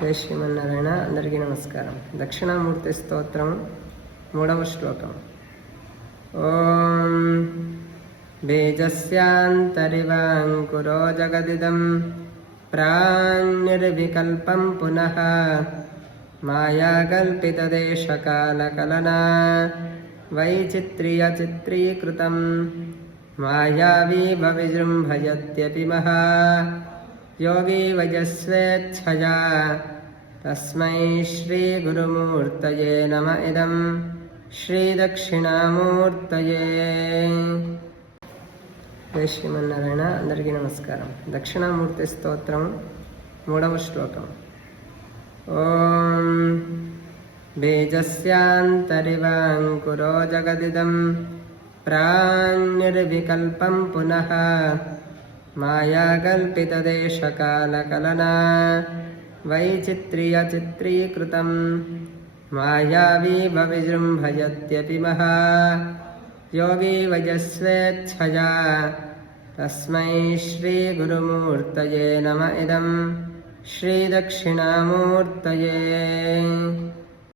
జై శ్రీమన్నారాయణ. అందరికీ నమస్కారం. దక్షిణామూర్తి స్తోత్రం 3వ శ్లోకం. ఓం బీజస్యాంతరివాంకురో జగదిదం ప్రాణ్నిర్వికల్పం పునః మాయాకల్పితదేశకాలకలనా వైచిత్ర్యచిత్రీకృతం మాయావీవ విజృంభయత్యపి మహా యోగి వజస్వేచ్ఛయా తస్మై శ్రీ గురుమూర్తయే నమ. ఇదం శ్రీ దక్షిణామూర్తయే. జై శ్రీమన్నారాయణ. అందరికీ నమస్కారం. దక్షిణామూర్తి స్తోత్రం 3వ శ్లోకం. ఓం బీజస్యాంతరివాంకురో జగదిదం ప్రాణ్నిర్వికల్పం పునః మాయాకల్పితదేశకాలకలనా వైచిత్ర్యచిత్రీకృతం మాయావీవ విజృంభయత్యపి మహా యోగి వజస్వేచ్ఛయా తస్మై శ్రీ గురుమూర్తయే నమ. ఇదం శ్రీ దక్షిణామూర్తయే.